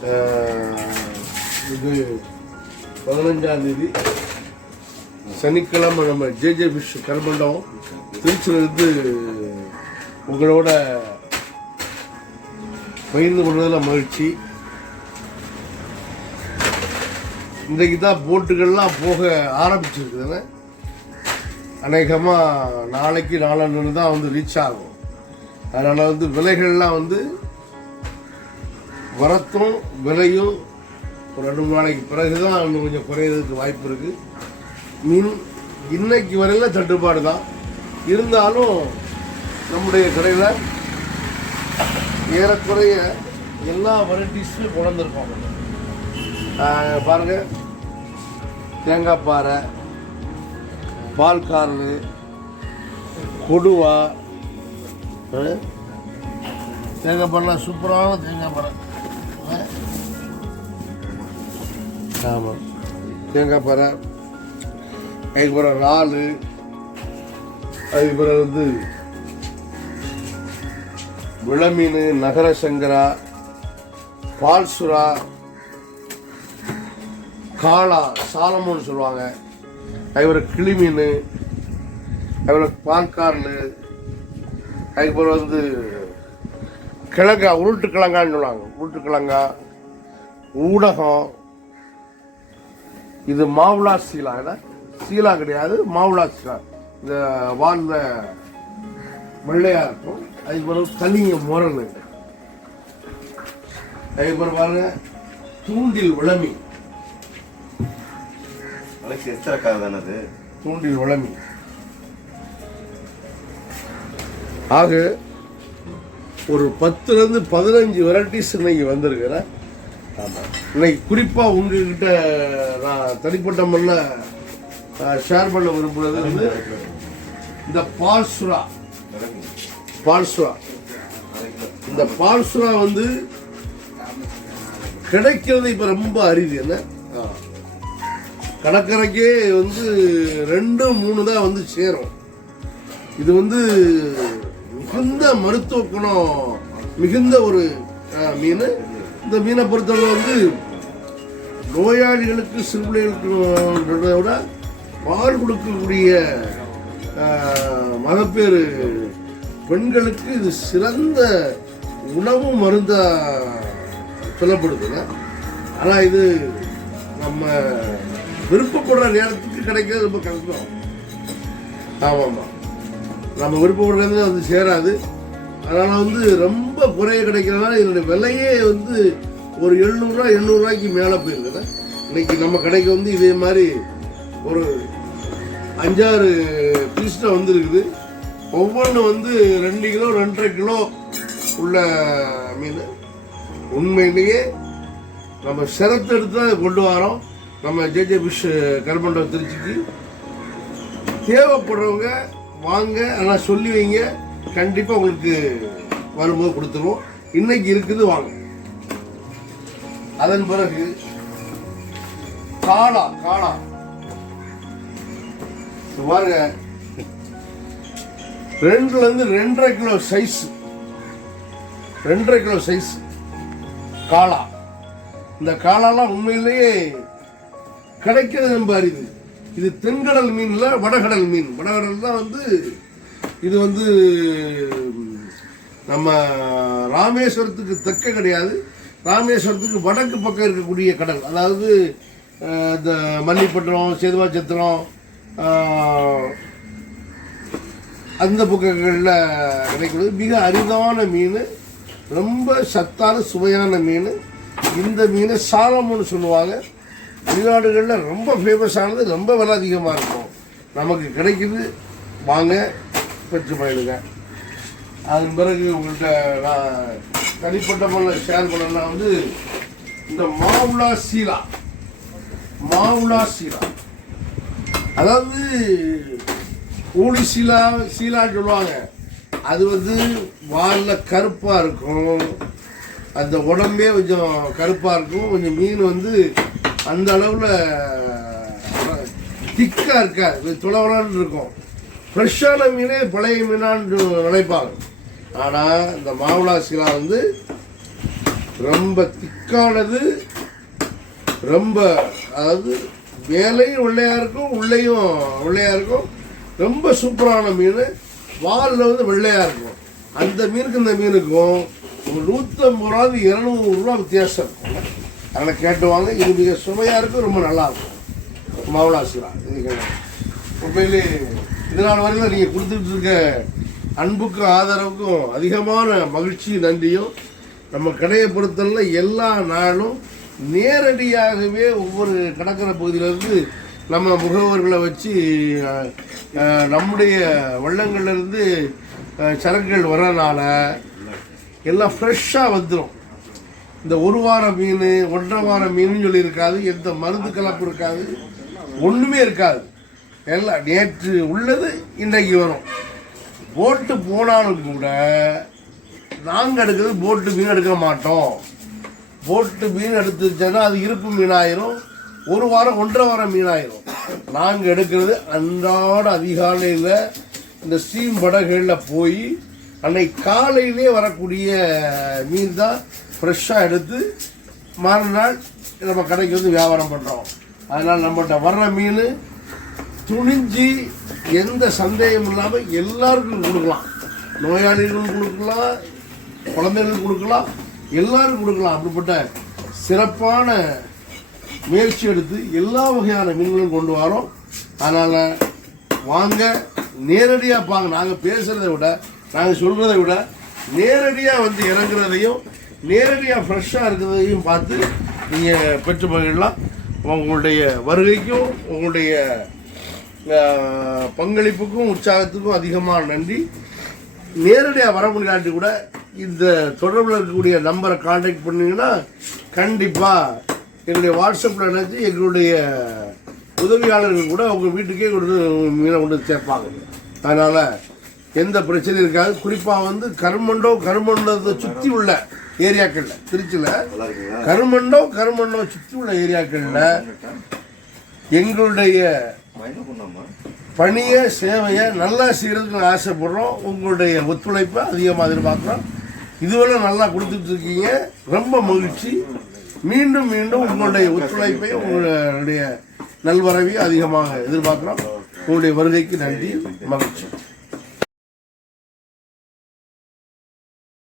இது 15ஆம் தேதி சனிக்கிழமை நம்ம ஜேஜே ஃபிஷ் கருமண்டபம் திருச்சியிலிருந்து உங்களோட பகிர்ந்து கொள்வதில் மகிழ்ச்சி. இன்றைக்கு தான் போட்டுகள்லாம் போக ஆரம்பிச்சிருக்குதுன்னு, அநேகமாக நாளைக்கு நாளன்று தான் வந்து ரீச் ஆகும். அதனால் வந்து விலைகள்லாம் வந்து வரத்தும் விலையும் ஒரு 2 நாளைக்கு பிறகு தான் இன்னும் கொஞ்சம் குறையிறதுக்கு வாய்ப்பு இருக்குது. மீன் இன்னைக்கு வரையில் தட்டுப்பாடு தான் இருந்தாலும் நம்முடைய கடையில் ஏறக்குறைய எல்லா வெரைட்டிஸும் கொண்டிருக்கோம். பாருங்கள், தேங்காய் பாறை, பால்காரனு, கொடுவா, தேங்காய் பாறைலாம் சூப்பரான தேங்காய் பாறை. ஆமாம், தேங்காய் பாறை, அதுக்கப்புறம் இறால், அதுக்கப்புறம் வந்து விளமீன், நகர சங்கரா, பால்சுரா, காளா, சாலமோன்னு சொல்லுவாங்க, அதுக்கப்புறம் கிளிமீன், அதுக்கப்புறம் பால்கார்னு, அதுக்கப்புறம் வந்து கிழங்கா, உருட்டு கிழங்கான்னு சொல்லுவாங்க, உருட்டு கிழங்கா, ஊடகம், இது மாவுளா சீலா, சீலா கிடையாது, மாவுளா சீலா, இந்த வாழ்ந்த வெள்ளையா இருக்கும். அதுக்கு பிறகு கலிங்க முரணு, அதுக்கு பிறகு பாருங்க தூண்டில் விளமி, தூண்டில் விளமி. ஆக ஒரு 10லேருந்து 15 வெரைட்டிஸ் இன்னைக்கு வந்திருக்கிற. இன்னைக்கு குறிப்பாக உங்ககிட்ட நான் தனிப்பட்ட முறையில் ஷேர் பண்ண விரும்புறது வந்து இந்த பால்சுரா. இந்த பால்சுரா வந்து கிடைக்கிறது இப்ப ரொம்ப அரிது. என்ன கடற்கரைக்கே வந்து 2-3 தான் வந்து சேரும். இது வந்து மிகுந்த மருத்துவ குணம் மிகுந்த ஒரு மீன். இந்த மீனை பொறுத்தவரை வந்து நோயாளிகளுக்கு, சிறுபிள்ளைகளுக்கு விட பால் கொடுக்கக்கூடிய மகப்பேறு பெண்களுக்கு இது சிறந்த உணவு மருந்தா சொல்லப்படுதுங்க. ஆனால் இது நம்ம விருப்பப்படுற நேரத்துக்கு கிடைக்கிறது ரொம்ப கஷ்டம். ஆமாம்மா, நம்ம விருப்பப்படுற நேரத்தில் வந்து சேராது. அதனால் வந்து ரொம்ப குறைய கிடைக்கிறதுனால இதனுடைய விலையே வந்து ஒரு 700-800 மேலே போயிருக்குது. இன்னைக்கு நம்ம கடைக்கு வந்து இதே மாதிரி ஒரு 5-6 பீஸில் வந்துருக்குது. ஒவ்வொன்றும் வந்து 2 கிலோ 2.5 கிலோ உள்ள மீன். உண்மையிலேயே நம்ம சிரத்தை எடுத்து தான் கொண்டு வரோம். நம்ம ஜேஜே ஃபிஷ் கருமண்டபம் திருச்சிக்கு தேவைப்படுறவங்க வாங்க, ஆனால் சொல்லி வைங்க, கண்டிப்பாக உங்களுக்கு வரும்போது கொடுத்துருவோம். இன்னைக்கு இருக்குது, வாங்க. அதன் பிறகு காளா பாருங்க, 2லேருந்து 2.5 கிலோ சைஸ், 2.5 கிலோ சைஸ் காளா. இந்த காளாலாம் உண்மையிலேயே கிடைக்கிறது ரொம்ப அரிது. இது தென்கடல் மீன்ல வடகடல் மீன். வடகடல் தான் வந்து இது வந்து நம்ம ராமேஸ்வரத்துக்கு தெற்க கிடையாது, ராமேஸ்வரத்துக்கு வடக்கு பக்கம் இருக்கக்கூடிய கடல். அதாவது இந்த மல்லிப்பட்டினம், சேதுவாச்சத்திரம் அந்த பக்கங்களில் கிடைக்கிறது. மிக அரிதான மீன், ரொம்ப சத்தான சுவையான மீன். இந்த மீனை சாலமோன்னு சொல்லுவாங்க. வெளிநாடுகளில் ரொம்ப ஃபேமஸானது, ரொம்ப விலை அதிகமாக இருக்கும். நமக்கு கிடைக்குது, வாங்க பெற்று பயிலுங்க. அதன் பிறகு உங்கள்கிட்ட நான் தனிப்பட்ட முறையில் ஷேர் பண்ணனா வந்து இந்த மாவுளா சீலா, அதாவது ஊழி சீலான்னு சொல்லுவாங்க. அது வந்து வாலில் கருப்பாக இருக்கும், அந்த உடம்பே கொஞ்சம் கருப்பாக இருக்கும். கொஞ்சம் மீன் வந்து அந்த அளவில் திக்காக இருக்காது, துளவலான்னு இருக்கும். ஃப்ரெஷ்ஷான மீனே பழைய மீனான்னு நினைப்பாங்க. ஆனால் இந்த மாவுளா சீலா வந்து ரொம்ப திக்கானது, ரொம்ப அதாவது மேலையும் வெள்ளையா இருக்கும், உள்ளேயும் வெள்ளையா இருக்கும். ரொம்ப சூப்பரான மீன். வாலில் வந்து வெள்ளையா இருக்கும். அந்த மீனுக்கு இந்த மீனுக்கும் 150 200 வித்தியாசம் இருக்கும். அதனால் கேட்டுவாங்க. இது மிக சுவையாக இருக்கும், ரொம்ப நல்லா இருக்கும். மாவளாசிரா இது உண்மையிலே இதனால் வரையில் நீங்கள் கொடுத்துட்டு இருக்க அன்புக்கும் ஆதரவுக்கும் அதிகமான மகிழ்ச்சி, நன்றியும். நம்ம கடையை பொறுத்தவரை எல்லா நாளும் நேரடியாகவே ஒவ்வொரு கடற்கரை பகுதியிலேருந்து நம்ம முகவர்களை வச்சு நம்முடைய வள்ளங்கள்லேருந்து சரக்குகள் வர்றதுனால எல்லாம் ஃப்ரெஷ்ஷாக வந்துடும். இந்த ஒரு வாரம் மீன், 1.5 வாரம் மீன் சொல்லி இருக்காது, எந்த மருந்து கலப்பு இருக்காது, ஒன்றுமே இருக்காது. எல்லாம் நேற்று உள்ளது இன்றைக்கு வரும். போட்டு போனாலும் கூட நாங்கள் எடுக்கிறது போட்டு மீன் எடுக்க மாட்டோம். போட்டு மீன் எடுத்துச்சேன்னா அது இருப்பு மீனாயிரும். 1 வாரம் 1.5 வாரம் மீனாயிரும். நாங்கள் எடுக்கிறது அன்றாட அதிகாலையில் இந்த ஸ்டீம் படகுகளில் போய் அன்னைக்கு காலையிலே வரக்கூடிய மீன் தான் ஃப்ரெஷ்ஷாக எடுத்து மறுநாள் நம்ம கடைக்கு வந்து வியாபாரம் பண்ணுறோம். அதனால் நம்மகிட்ட வர்ற மீன் துணிஞ்சு எந்த சந்தேகம் இல்லாமல் எல்லாருக்கும் கொடுக்கலாம். நோயாளிகளும் கொடுக்கலாம், குழந்தைகளுக்கு கொடுக்கலாம், எல்லாருக்கும் கொடுக்கலாம். அப்படிப்பட்ட சிறப்பான முயற்சி எடுத்து எல்லா வகையான மீன்களும் கொண்டு வரோம். அதனால் வாங்க, நேரடியாக பாங்க. நாங்கள் பேசுகிறத விட, நாங்கள் சொல்கிறத விட நேரடியாக வந்து இறங்குறதையும் நேரடியாக ஃப்ரெஷ்ஷாக இருக்கிறதையும் பார்த்து நீங்கள் பெற்று மகிழலாம். உங்களுடைய வருகைக்கும் உங்களுடைய பங்களிப்புக்கும் உற்சாகத்துக்கும் அதிகமான நன்றி. நேரடியாக வர முடியாட்டி கூட இந்த தொடர்பில் இருக்கக்கூடிய நம்பரை கான்டாக்ட் பண்ணிங்கன்னா கண்டிப்பாக எங்களுடைய வாட்ஸ்அப்பில் நினச்சி எங்களுடைய உதவியாளர்கள் கூட உங்கள் வீட்டுக்கே கொண்டு மீனை கொண்டு சேர்ப்பாங்க. அதனால் எந்த பிரச்சனையும் இருக்காது. குறிப்பாக வந்து கருமண்டத்தை சுற்றி உள்ள ஏரியாக்களில், திருச்சியில் கருமண்டோ சுற்றி உள்ள ஏரியாக்களில் எங்களுடைய பணியை, சேவையை நல்லா செய்கிறதுக்கு ஆசைப்படுறோம். உங்களுடைய ஒத்துழைப்பை அதிகமாக எதிர்பார்க்குறோம். இதுவரை நல்லா கொடுத்துட்டு இருக்கீங்க, ரொம்ப மகிழ்ச்சி. மீண்டும் உங்களுடைய ஒத்துழைப்பை, உங்களுடைய நல்வரவையும் அதிகமாக எதிர்பார்க்குறோம். உங்களுடைய வருகைக்கு நன்றி, மகிழ்ச்சி.